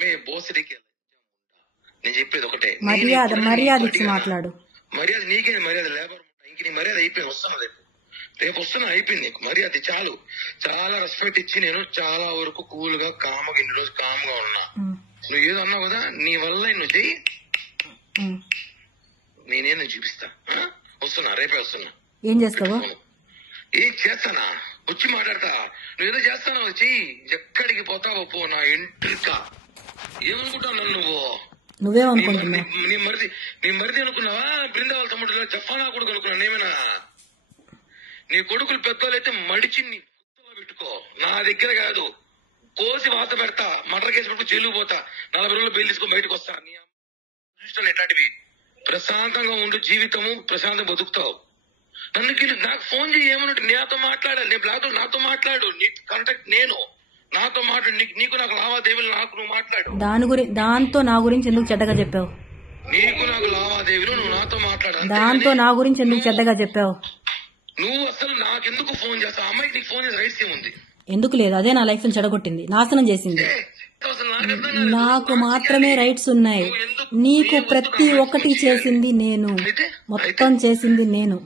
మే బోసడికి నేను చెప్పేది ఒకటే, మర్యాద ఇచ్చి మాట్లాడు. మర్యాద నీకే మర్యాద లేబర్ ఇంక నీ మర్యాద అయిపోయింది. వస్తున్నా రేపు వస్తున్నా, అయిపోయింది నీకు మర్యాద. చాలు, చాలా రెస్పెక్ట్ ఇచ్చి నేను చాలా వరకు కూల్ గా కామ్గా ఇన్ని రోజు కామ్గా ఉన్నా. నువ్వు ఏదో అన్నావు కదా, నీ వల్ల నువ్వు చెయ్యి, నేనేదో చూపిస్తా. వస్తున్నా, రేపే వస్తున్నా. ఏం చేస్తావు? ఏం చేస్తానా, వచ్చి మాట్లాడతా. నువ్వేదో చేస్తానో చెయ్యి, ఎక్కడికి పోతావో పో. నా ఎంట్రిక ఏమనుకుంటావు నువ్వు? నువ్వేమనుకుంటున్నావు? నీ మరిది అనుకున్నావా? బృందావళ తమ్ముడు జఫానా కొడుకు అనుకున్నా నేమేనా? నీ కొడుకులు పెద్దోళ్ళైతే మడిచి నీ పెట్టుకో, నా దగ్గర కాదు. కోసి వాత పెడతా, మర్డర్ కేసు పెట్టుకు జైలు పోతా, 40 రోజులు బెయిల్ తీసుకొని బయటకు వస్తా. నీ చూస్తాను ఎట్లాంటివి. ప్రశాంతంగా ఉండు, జీవితము ప్రశాంతంగా బతుకుతావు. నాకు ఫోన్ చేయి, ఏమన్నట్టు నాతో మాట్లాడాలి. నేను బ్లాక్ నాతో మాట్లాడు, నీ కాంటాక్ట్ నేను, నాతో మాట్లాడు. నీకు నాకు లావాదేవీలు, నాకు నువ్వు మాట్లాడు. దాంతో నా గురించి ఎందుకు చెడ్డగా చెప్పావు? నీకు నాకు లావాదేవీలు, నువ్వు నాతో మాట్లాడు. దాంతో నా గురించి ఎందుకు చెడ్డగా చెప్పావు? నువ్వు అసలు నాకెందుకు ఫోన్ చేస్తావు? అమ్మాయికి నీకు ఫోన్ చేసే రైట్స్ ఏముంది? ఎందుకు లేదు? అదే నా లైఫ్ ని చెడగొట్టింది, నాశనం చేసింది. నాకు మాత్రమే రైట్స్ ఉన్నాయి. నీకు ప్రతి ఒక్కటి చేసింది నేను, మొత్తం చేసింది నేను,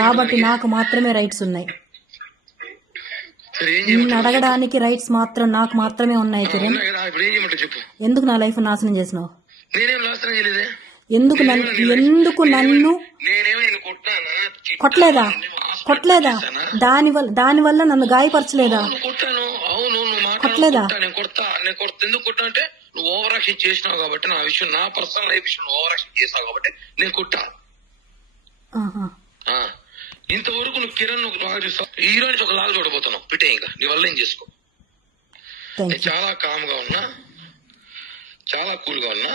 కాబట్టి నాకు మాత్రమే రైట్స్ ఉన్నాయి. నిన్ను అడగడానికి రైట్స్ మాత్రం నాకు మాత్రమే ఉన్నాయి. కిరణ్, ఎందుకు నా లైఫ్ నాశనం చేసినావు? ఎందుకు నన్ను కొట్టలేదా? దానివల్ల నన్ను గాయపరచలేదా? కొట్టలేదా? ఎందుకు కొట్టా అంటే నువ్వు ఓవర్ యాక్షన్ చేసినావు కాబట్టి, నా విషయం, నా పర్సనల్ లైఫ్ విషయం ఓవర్ యాక్షన్ చేసావు కాబట్టి నేను కొట్టా. ఇంతవరకు నువ్వు కిరణ్ నువ్వు లాగా చూస్తావు, హీరో నుంచి ఒక లాగా చూడబోతున్నావు. పిటే ఇంకా నీ వల్ల ఏం చేసుకో. నేను చాలా కామ్ గా ఉన్నా, చాలా కూల్ గా ఉన్నా.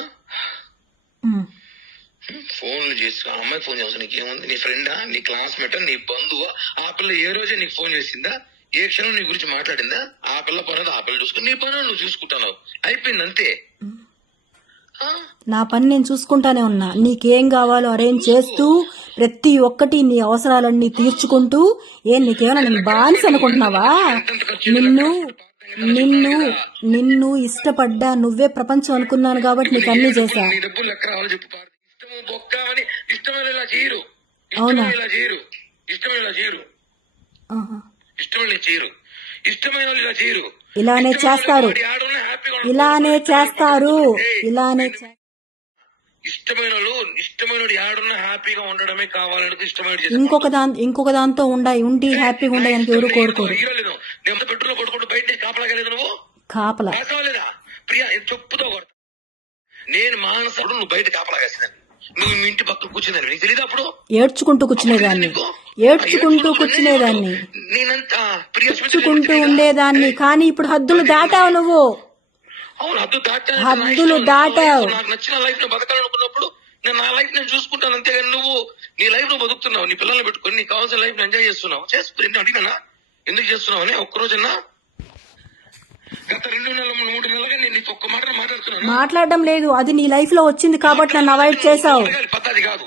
ఫోన్లు చేసి అమ్మాయి ఫోన్ చేస్తా, నీకేముంది? నీ ఫ్రెండా, నీ క్లాస్మేటా, నీ బంధువా? ఆ పిల్ల ఏ రోజే నీకు ఫోన్ చేసిందా? ఏ క్షణం నీ గురించి మాట్లాడిందా? ఆ పిల్ల పని ఆ పిల్ల చూసుకుని నీ పని నువ్వు చూసుకుంటున్నావు, అయిపోయింది అంతే. నా పని నేను చూసుకుంటానే ఉన్నా. నీకేం కావాలో అరేంజ్ చేస్తూ, ప్రతి ఒక్కటి నీ అవసరాలన్నీ తీర్చుకుంటూ. నీకేమైనా నేను బానిస అనుకుంటున్నావా? నిన్ను ఇష్టపడ్డా, నువ్వే ప్రపంచం అనుకున్నాను కాబట్టి నీకు అన్ని చేశా. అవునా? ఇలానే చేస్తారు. ఇష్టమైన యాడున్నా హ్యాపీగా ఉండడమే కావాలని, ఇష్టమైన ఇంకొక దాంతో ఉండి హ్యాపీగా ఉండడానికి ఎవరు కోరుకోరు. పెట్టులో కొట్టుకుంటూ బయట కాపలాగలేదు నువ్వు, కాపలా లేదా ప్రియా? చెప్పుతో కొడతా. నేను మానసుడు, నువ్వు బయట కాపలాగేసిందని, నువ్వు మీ ఇంటి పక్కన కూర్చుందని నీకు తెలియదు. అప్పుడు ఏడ్చుకుంటూ ఉండేదాన్ని, కానీ ఇప్పుడు హద్దులు దాటావు నువ్వు. అవును, హద్దులు దాటావు. నాకు నచ్చిన లైఫ్ ను బతకాలనుకున్నప్పుడు నేను నా లైఫ్ నేను చూసుకుంటాను, అంతేగాని నువ్వు నీ లైఫ్ నువ్వు బతుకుతున్నావు, నీ పిల్లల్ని పెట్టుకుని నీకు కావాల్సిన లైఫ్ ఎంజాయ్ చేస్తున్నావు. అడిగినా ఎందుకు చేస్తున్నావు అని ఒక్కరోజన్నా? గత 2 నెలలు 3 నెలలుగా నేను నీకు ఒక్క మాట మాట్లాడుతున్నాను. మాట్లాడడం లేదు, అది నీ లైఫ్ లో వచ్చింది కాబట్టి నన్ను అవాయిడ్ చేసావు. పద్ధతి కాదు.